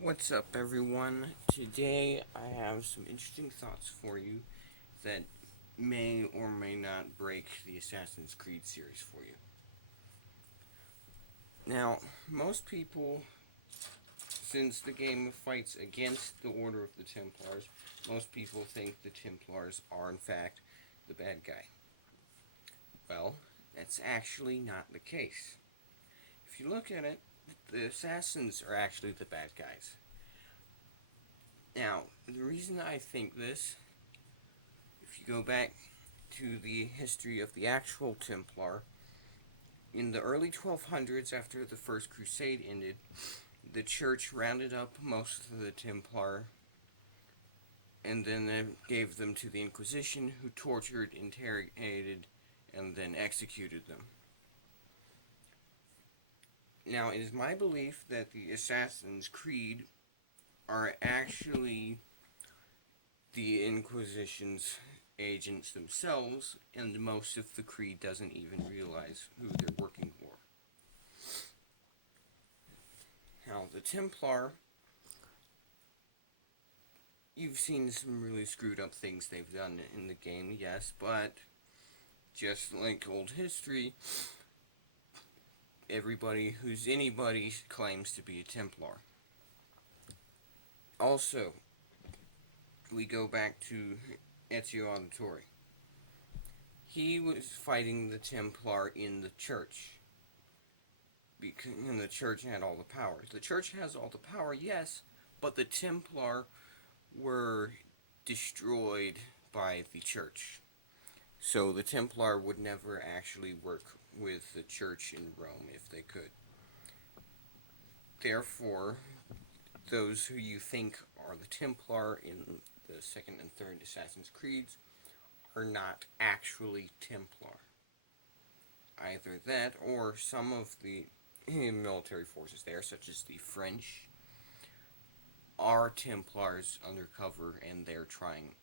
What's up, everyone? Today I have some interesting thoughts for you that may or may not break the Assassin's Creed series for you. Now, most people, since the game fights against the Order of the Templars, most people think the Templars are, in fact, the bad guy. Well, that's actually not the case. If you look at it, the Assassins are actually the bad guys. Now, the reason I think this, if you go back to the history of the actual Templar, in the early 1200s, after the First Crusade ended, the church rounded up most of the Templar and then gave them to the Inquisition, who tortured, interrogated, and then executed them. Now, it is my belief that the Assassin's Creed are actually the Inquisition's agents themselves, and most of the Creed doesn't even realize who they're working for. Now, the Templar, you've seen some really screwed up things they've done in the game, yes, but just like old history, everybody who's anybody claims to be a Templar. Also, we go back to Ezio Auditore. He was fighting the Templar in the church, and the church had all the power. The church has all the power, yes, but the Templar were destroyed by the church. So the Templar would never actually work with the church in Rome if they could. Therefore, those who you think are the Templar in the second and third Assassin's Creeds are not actually Templar. Either that or some of the military forces there, such as the French, are Templars undercover and they're trying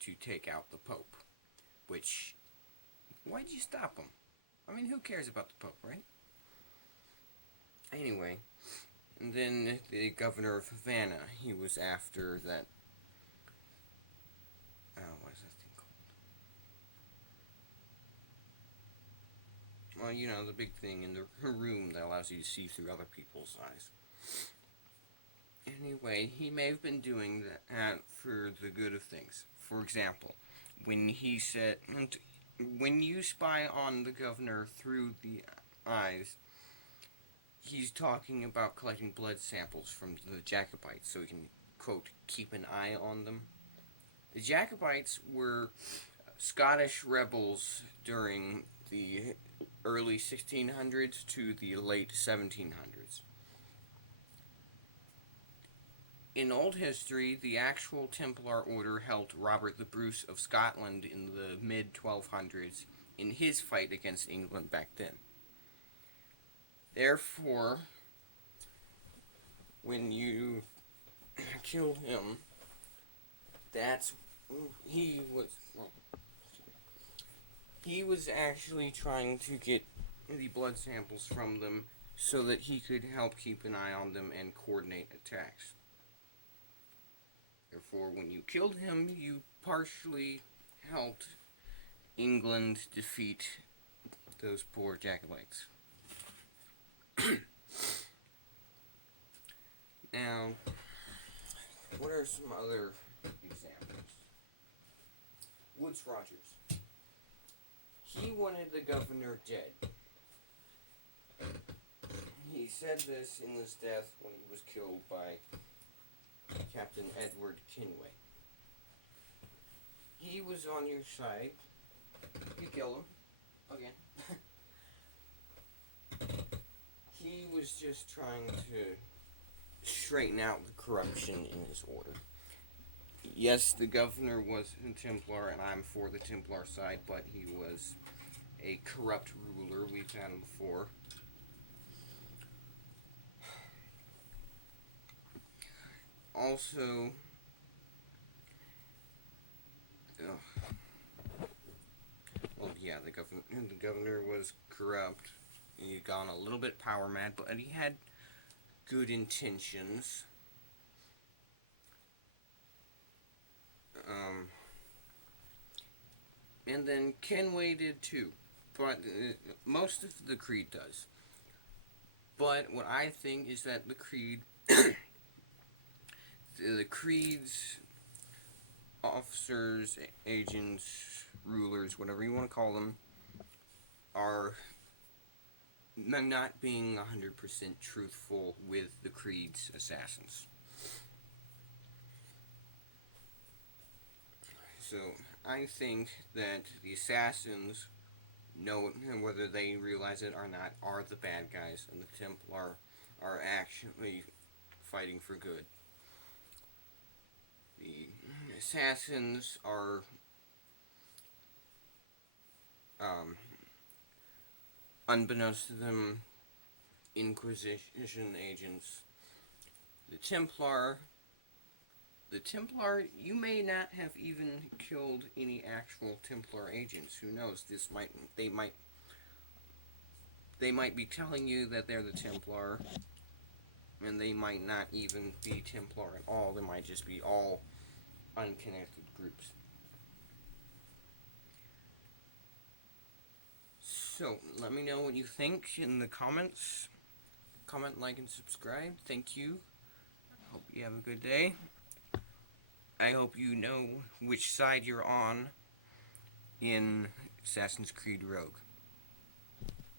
to take out the Pope. Which, why'd you stop him? I mean, who cares about the Pope, right? Anyway, and then the governor of Havana, he was after that, what is that thing called? Well, you know, the big thing in the room that allows you to see through other people's eyes. Anyway, he may have been doing that for the good of things. For example, when he said, when you spy on the governor through the eyes, he's talking about collecting blood samples from the Jacobites so he can, quote, keep an eye on them. The Jacobites were Scottish rebels during the early 1600s to the late 1700s. In old history, the actual Templar order helped Robert the Bruce of Scotland in the mid-1200s in his fight against England back then. Therefore, when you kill him, he was actually trying to get the blood samples from them so that he could help keep an eye on them and coordinate attacks. Therefore, when you killed him, you partially helped England defeat those poor Jacobites. Now, what are some other examples? Woodes Rogers. He wanted the governor dead. He said this in his death when he was killed by Captain Edward Kinway. He was on your side. You killed him. Again. He was just trying to straighten out the corruption in his order. Yes, the governor was a Templar, and I'm for the Templar side, but he was a corrupt ruler. We've had him before. Also, well, yeah, the governor was corrupt. He'd gone a little bit power mad, but he had good intentions. And then Kenway did too, but most of the Creed does. But what I think is that the Creed, the Creed's officers, agents, rulers, whatever you want to call them, are not being 100% truthful with the Creed's assassins. So I think that the assassins know, whether they realize it or not, are the bad guys, and the Templar are actually fighting for good. The assassins are um, unbeknownst to them, Inquisition agents. The Templar, you may not have even killed any actual Templar agents. Who knows? They might be telling you that they're the Templar, and they might not even be Templar at all. They might just be all unconnected groups. So, let me know what you think in the comments. Comment, like, and subscribe. Thank you. Hope you have a good day. I hope you know which side you're on in Assassin's Creed Rogue.